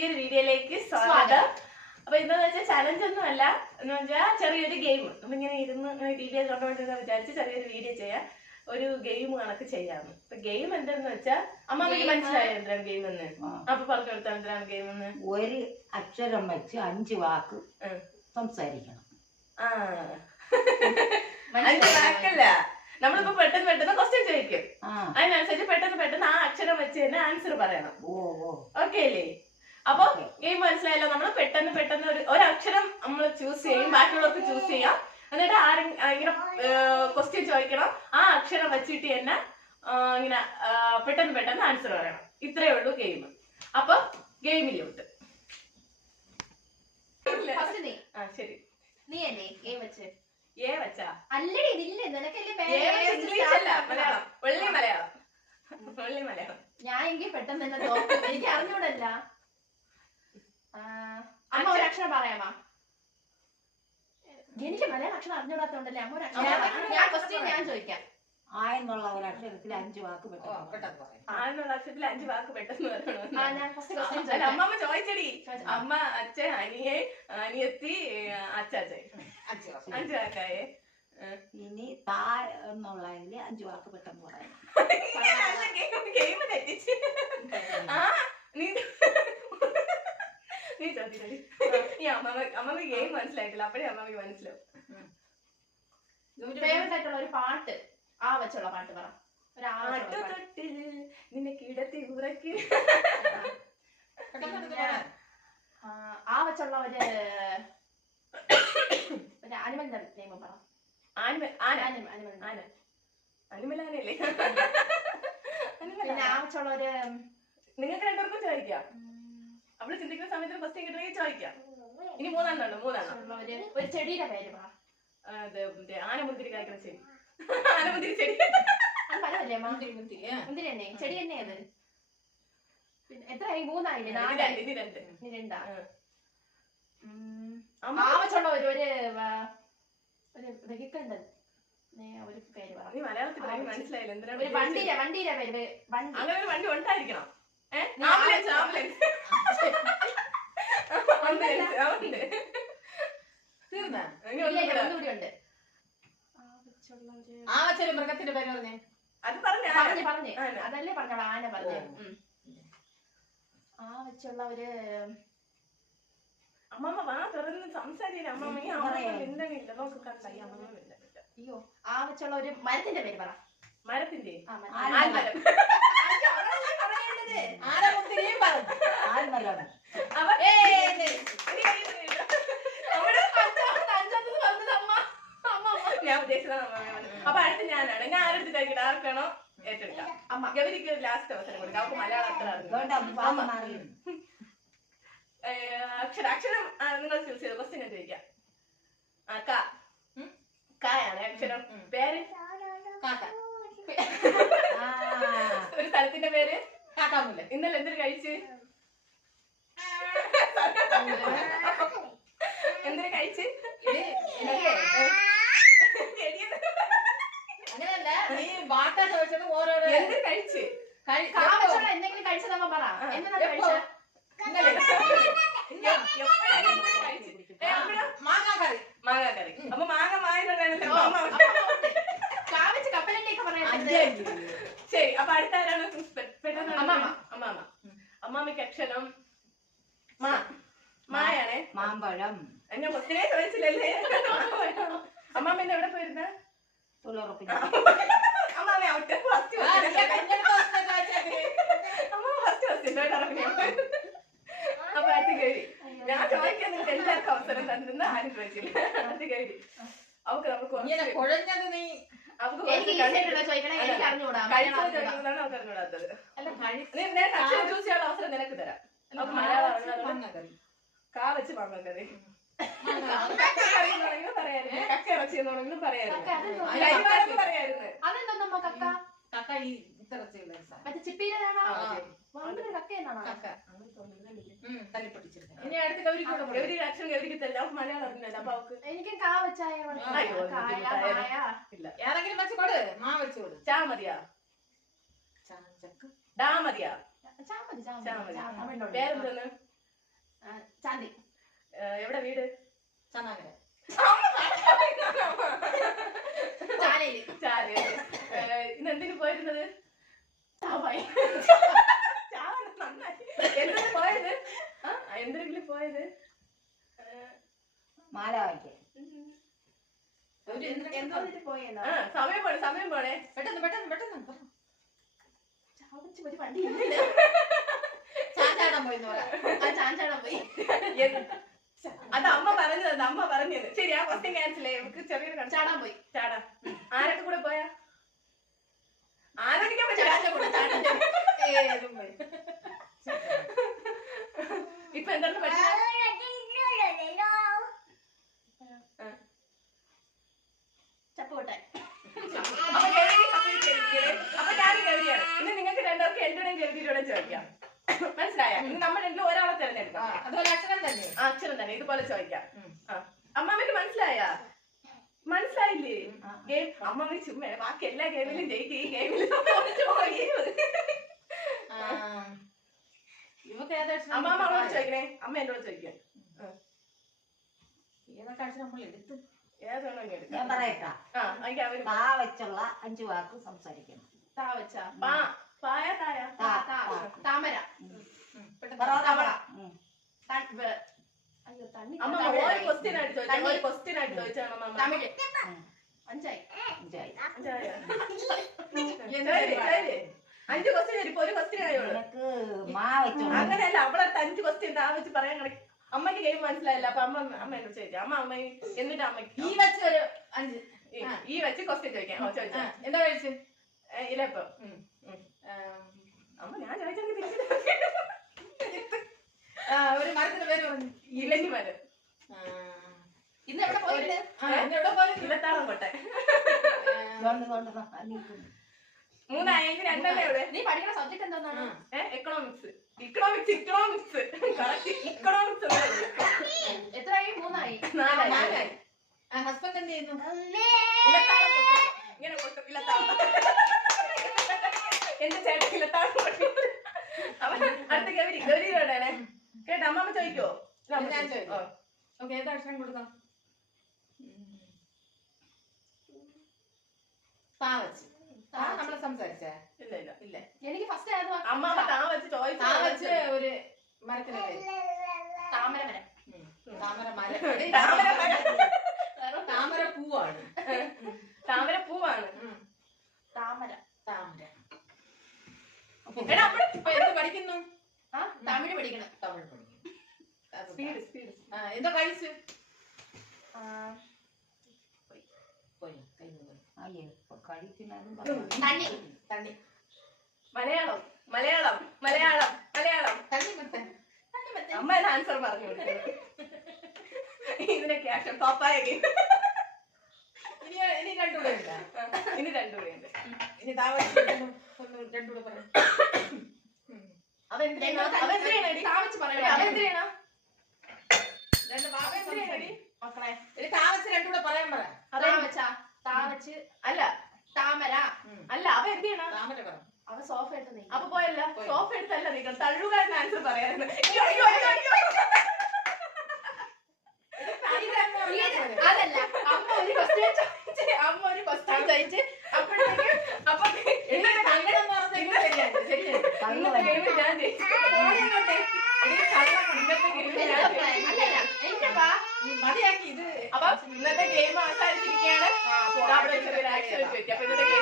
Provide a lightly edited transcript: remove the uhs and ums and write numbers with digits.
പുതിയൊരു വീഡിയോയിലേക്ക് സ്വാഗതം. അപ്പൊ എന്താന്ന് വെച്ചാൽ ചലഞ്ച് ഒന്നും അല്ല, എന്ന് വെച്ചാൽ ചെറിയൊരു ഗെയിം. നമ്മളിങ്ങനെ ഇരുന്ന് വീഡിയോ കണ്ടുകൊണ്ടിരുന്ന വിചാരിച്ച് ചെറിയൊരു വീഡിയോ ചെയ്യാം, ഒരു ഗെയിം കണക്ക് ചെയ്യാന്ന്. അപ്പൊ ഗെയിം എന്താന്ന് വെച്ചാൽ അമ്മക്ക് മനസ്സിലായോ എന്താണ് ഗെയിം എന്ന്? അപ്പൊ പറഞ്ഞു കൊടുത്താൽ എന്താണ് ഗെയിം എന്ന്? ഒരു അക്ഷരം വെച്ച് 5 വാക്ക് സംസാരിക്കണം. 5 വാക്കല്ല, നമ്മളിപ്പോ പെട്ടെന്ന് ക്വസ്റ്റ്യൻ ചോദിക്കും, അതിനനുസരിച്ച് പെട്ടെന്ന് ആ അക്ഷരം വെച്ച് തന്നെ ആൻസർ പറയണം. ഓക്കെ അല്ലേ? അപ്പൊ ഗെയിം മനസ്സിലായല്ലോ. നമ്മൾ പെട്ടെന്ന് ഒരു അക്ഷരം നമ്മൾ ചൂസ് ചെയ്യും, ബാക്കിയുള്ളവർക്ക് ചൂസ് ചെയ്യാം. എന്നിട്ട് ഇങ്ങനെ ക്വസ്റ്റ്യൻ ചോദിക്കണം, ആ അക്ഷരം വെച്ചിട്ട് തന്നെ ഇങ്ങനെ പെട്ടെന്ന് ആൻസർ പറയണം. ഇത്രയേ ഉള്ളൂ ഗെയിം. അപ്പൊ ഗെയിമിലോട്ട് ശരി. നീ അല്ലേ ഗെയിം വെച്ച് മലയാളം. ഞാൻ എങ്കിൽ പെട്ടെന്ന് തന്നെ തോന്നും. എനിക്ക് അറിഞ്ഞൂടല്ല. അമ്മ ഒരു അക്ഷരം പറയാമോ? എനിക്ക് മലയാളം അക്ഷരം അറിഞ്ഞൂടാത്തോണ്ടല്ലേ അമ്മ ഒരു അക്ഷരം. ഞാൻ ക്വസ്റ്റ്യൻ ഞാൻ ചോദിക്കാം. ആയെന്നുള്ള ഒരു അക്ഷരത്തിൽ 5 വാക്ക് പെട്ടെന്ന് ആയെന്നുള്ള അക്ഷരത്തിൽ 5 വാക്ക് പെട്ടെന്ന് പറയണം. അമ്മ ചോദിച്ചടി. അമ്മ, അച്ഛൻ, അനിയത്തി, അച്ചാച്ചൻ. 5 വാക്കായേ. ഇനി താ എന്നുള്ളതില് 5 വാക്ക് പെട്ടെന്ന് പറയണം. ഗെയിം തെറ്റിച്ച്. നീ ചോദിച്ചടി. ഈ അമ്മക്ക് ഗെയിം മനസ്സിലായിട്ടില്ല, അപ്പഴേ അമ്മക്ക് മനസ്സിലാവും. ഫേവറേറ്റ് ആയിട്ടുള്ള ഒരു പാട്ട്, ആ വെച്ചുള്ള പാട്ട് പറ. നിന്നെ കിടത്തി ഉറക്കി. ആ വെച്ചുള്ള ഒരു അനിമലിന്റെ നെയിം പറ. അനിമലാനല്ലേ? പിന്നെ ആ വെച്ചുള്ള ഒരു നിങ്ങൾക്ക് രണ്ടുപേർക്കും ചോദിക്കാം. അവള് ചിന്തിക്കുന്ന സമയത്ത് ക്വസ്റ്റ്യൻ കിട്ടണമെങ്കിൽ ചോദിക്കാം. ഇനി 3 ഒരു ചെടിയുടെ പേര് പറ. ആനമുന്തിരി കായ്ക്കുന്ന ചെടി. ആനമുന്തിരി ചെടി പലതല്ലേ? മുന്തിരി തന്നെ ചെടി തന്നെയത്. പിന്നെ എത്രയായി? 3 ആയില്ലേ? 4 ഇനി 2. ആവശ്യമുള്ള ഒരു ദഹിക്കണ്ട് ഒരു പേര് പറ. നീ മലയാളത്തിൽ മനസ്സിലായില്ല എന്തിനാണ്? ഒരു വണ്ടിയുടെ പേര്. അങ്ങനെ ഒരു വണ്ടി ഉണ്ടായിരിക്കണം. ഒന്നുകൂടി ഉണ്ട്. മൃഗത്തിന്റെ പേര് പറഞ്ഞേ. അത് പറഞ്ഞു അതല്ലേ പറഞ്ഞോളൂ. ആന പറഞ്ഞു. ആ വെച്ചുള്ള ഒരു അമ്മമ്മ വാ തുറന്ന് സംസാരിക്കില്ല. അമ്മമ്മ എന്തെങ്കിലും നോക്ക് കണ്ടായി. അമ്മമ്മ അയ്യോ, ആ വെച്ചുള്ള ഒരു മരത്തിന്റെ പേര് പറ. മരത്തിന്റെ ആൽമരം. ഞാൻ ഉദ്ദേശിച്ചതാണ് അമ്മമ്മ. അപ്പൊ അടുത്ത് ഞാനാണ്. ഞാൻ ആരെടുത്ത് കഴിക്കട്ടെ? ആർക്കാണോ ഏറ്റെടുക്കാം? അമ്മ ഗൗരിക്ക് ഒരു ലാസ്റ്റ് അവസരം കൊടുക്കാം. അവർക്ക് മലയാളം അത്ര അറിയാം. അക്ഷരം നിങ്ങൾ ചൂസ് ചെയ്ത് ക്വസ്റ്റ്യൻ ഞാൻ ചോദിക്കാം. കായാണ് അക്ഷരം. പേര്? ഒരു സ്ഥലത്തിന്റെ പേര്? കാക്കാമുല്ല. ഇന്നലെ എന്തൊരു കഴിച്ച്? എന്തൊരു കഴിച്ച്? അങ്ങനെയല്ല, നീ വാക്കാ ചോദിച്ചത് ഓരോരോ എന്തൊരു കഴിച്ച്? എന്തെങ്കിലും കഴിച്ചതമ്മ പറ. എന്താ കഴിച്ച? മാങ്ങാക്കറി. മാങ്ങാക്കറി. അപ്പൊ മാങ്ങ വാങ്ങിട്ടുണ്ടായിരുന്നല്ലോ. കപ്പലണ്ടിയൊക്കെ പറയാം. ശരി, അപ്പൊ അടുത്ത ആരാണ്? പെട്ടെന്ന് അമ്മാമ്മക്ക് അക്ഷരം മായാണേ. മാമ്പഴം. എന്നെ ഒത്തിരി ചോദിച്ചില്ലല്ലേ? അമ്മാമ്മ എവിടെ പോയിരുന്ന? അമ്മാമ്മ ഔട്ട്. അപ്പൊ അടുത്ത് കഴി. ഞാൻ ചോദിക്കാൻ നിങ്ങൾക്ക് എല്ലാവർക്കും അവസരം തന്നിരുന്ന ആരും ചോദിച്ചില്ല. അടുത്ത് കഴി. നമുക്ക് കുഴഞ്ഞത് നീ അവസരം നിനക്ക് തരാം. നമുക്ക് മലയാളം കാ വെച്ച് മാങ്ങാക്കറി. പറയായിരുന്നു. കക്ക ഇറച്ചി എന്നുണ്ടെങ്കിലും പറയായിരുന്നു. പറയായിരുന്നു. കക്ക ഈ ഇറച്ചിയുള്ള തല്ലിപ്പൊട്ടിച്ചിരുന്നു. ഇനി അടുത്ത് ഗൗരി അക്ഷരം ഗൗരിക്ക് തരില്ല. അവർക്ക് മലയാളം അറിഞ്ഞില്ല. അപ്പൊ അവക്ക് എനിക്കും കാ വെച്ചായ ഇല്ല. ഏതെങ്കിലും വെച്ചുകൊട്. മാ വെച്ചുകൊട്. ചാ മതിയാ? ഡാ മതിയാ? ചാമതി. പേരെന്തോന്ന്? ചാന്തി. എവിടെ വീട്? ചങ്ങാകര. ചാലയില്. ചാല്. ഇന്ന് എന്തിനു പോയിരുന്നത്? ചാവായി. നന്നായി. എന്തിനു പോയത്? എന്തെങ്കിലും പോയത്? മാല വാങ്ങിക്കാൻ. എന്തോന്നിട്ട് പോയെന്നോ? സമയം പോണേ. പെട്ടെന്ന് ചാവച്ച് ഒരു വണ്ടി ചാഞ്ചാടാൻ പോയിന്ന് പറയാം. ചാഞ്ചാടാൻ പോയി. അത് അമ്മ പറഞ്ഞത്. ശരി, ആ ക്വസ്റ്റ്യൻ ക്യാൻസൽ ചെയ്യാം. നമുക്ക് ചെറിയൊരു ചാടാൻ പോയി. ചാടാ. ആരൊക്കെ കൂടെ പോയാ? ആലോചിക്കാൻ ചാടാന്റെ കൂടെ ചാടാൻ പോയി. ഏതും പോയി. ഇപ്പൊ എന്താണ് പറ്റുന്നത്? ചപ്പുകൊട്ടെ. അപ്പൊ ഞാനും ഗൗരിയാണ്. ഇന്ന് നിങ്ങൾക്ക് രണ്ടുപേർക്ക് എന്റെയും ഗൗരിയോടെ ചോദിക്കാം. മനസ്സിലായ? ഇന്ന് നമ്മൾ രണ്ടും ഒരാളെ തിരഞ്ഞെടുക്കാം. അതുപോലെ അക്ഷരം തന്നെ. അക്ഷരം തന്നെ ഇതുപോലെ ചോദിക്കാം. അമ്മാമ്മക്ക് മനസ്സിലായില്ലേ? ഗെയിം അമ്മമ്മ ചുമ്മാ ബാക്കി എല്ലാ ഗെയിമിലും ജയിക്കും. ഈ ഗെയിമിൽ ഇവക്ക് ഏതാ അമ്മാമ്മ അവളോട് ചോദിക്കണേ. അമ്മ എന്നോട് ചോദിക്കാം. ഏതൊക്കെ അക്ഷരം നമ്മൾ എടുത്ത് ഏതാണോ ഇങ്ങനെ ഞാൻ പറയട്ടാ. എനിക്ക് അവര് താ വെച്ചുള്ള 5 വാക്ക് സംസാരിക്കണം. താ വെച്ചാ. പായ തായ താമര. തവള. അയ്യോ തണ്ണി. അമ്മ ഒരു ക്വസ്റ്റ്യൻ ആയിട്ട് ചോദിച്ചാണ് അമ്മ. തമിഴ്. 5 ആയി. 5 ക്വസ്റ്റ്യൻ ഇപ്പൊ ഒരു ക്വസ്റ്റ്യൻ ആയോളൂ. നിനക്ക് മാ വെച്ചുള്ള അങ്ങനെയല്ല, അവളടുത്ത് 5 ക്വസ്റ്റ്യൻ താ വെച്ച് പറയാൻ കണക്ക്. അമ്മക്ക് ഗെയിം മനസ്സിലായില്ല. അപ്പൊ അമ്മ എന്നോട് ചോദിക്കാം. അമ്മ എന്നിട്ട് അമ്മക്ക് ഈ വെച്ച് ഒരു 5 ഈ വെച്ച് ക്വസ്റ്റ്യൻ ചോദിക്കാം. ചോദിച്ചാ എന്താ കഴിച്ചു? ഇലപ്പം. അമ്മ ഞാൻ ചോദിച്ചാൽ ഒരു മരത്തിന്റെ പേര് പറഞ്ഞു. ഇലഞ്ഞി മരം. ഇന്ന് എവിടെ പോയിട്ട്? എവിടെ പോയി? ഇലത്താളം കൊട്ടെ. കൊണ്ട് നിൽക്കുന്നു. 3 ആയെങ്കിൽ 2 അല്ലേ ഇവിടെ? നീ പഠിക്കുന്ന സബ്ജക്ട് എന്താണെന്നാണ്? എക്കണോമിക്സ്. കറക്റ്റ്. ഇക്കണോമിക്സ് എത്രയായി? 3 ആയി. 4 ആയി. ഹസ്ബൻഡ് എന്ത് ചെയ്യുന്നു? ഇലത്താളം കൊട്ടും. ഇങ്ങനെ കൊട്ടും ഇലത്താളം. എന്റെ ചേട്ടൻ ഇലത്താളം കൊട്ടും. അവൻ അടുത്ത ഗൗരിയോടാണ് കേട്ടോ. അമ്മമ്മ ചോദിക്കോ? ഞാൻ ചോദിക്കാം. ഓക്കെ, ഏത് അക്ഷരം കൊടുക്കാം? താ വെച്ച്. നമ്മള് സംസാരിച്ചേ? ഇല്ല. എനിക്ക് ഫസ്റ്റ് ആയത് അമ്മാമ്മ താ വെച്ച് താ വെച്ച് ചോദിച്ചു. ഒരു മരത്തിന്റെ പേര്. താമര മരം. താമര പൂവാണ്. താമര പൂവാണ്. താമര. താമര. എടാ അവിടെ ഇപ്പൊ എന്ത് പഠിക്കുന്നു? തമിഴ് പഠിക്കണം. തമിഴ് പഠിക്കുന്നു. സ്പീഡ്. എന്തോ കഴിച്ചു? അയ്യോ ഇപ്പൊ കഴിക്കുന്നതും തണ്ണി. തണ്ണി. മലയാളം. തണ്ണി മത്തൻ. അമ്മ ആൻസർ പറഞ്ഞു കൊടുക്കുന്നത്. ഇതിന്റെ ക്യാപ്ഷൻ പപ്പായ ഗെയിം. ഇനി രണ്ടുകൂടെ ഉണ്ട്. ഇനി 2 കൂടെ ഉണ്ട്. ഇനി താ വെച്ച് രണ്ടുകൂടെ പറഞ്ഞു. അതെന്തിനാ? താമച്ച് പറയണോ? അതെന്തിനാ? രണ്ട് വാക്ക് സംസാരിക്ക്. മക്കളെ ഇനി താ വെച്ച് രണ്ടുകൂടെ പറയാൻ പറ. താവച്ച് അല്ല താമര. അല്ല അവ എന്ത് ചെയ്യണം? താമര പറ. അവ സോഫ എടുത്ത് നീ. അപ്പൊ പോയല്ല, സോഫ എടുത്തല്ല നീക്കണം. തള്ളുകാരൻ ആൻസർ പറയായിരുന്നു. അതല്ല, അമ്മ ഒരു ക്വസ്റ്റ്യൻ ചോദിച്ച് അപ്പോഴത്തേക്കും അങ്ങനെ പറഞ്ഞാൽ ശരിയാണ്. ഇന്നത്തെ ഗെയിമിൽ ഞാൻ ജയിച്ചു. മതിയാക്കി ഇത്. അപ്പൊ ഇന്നത്തെ ഗെയിം അവസാനിച്ചിരിക്കുകയാണ്. അപ്പൊ ഇന്നത്തെ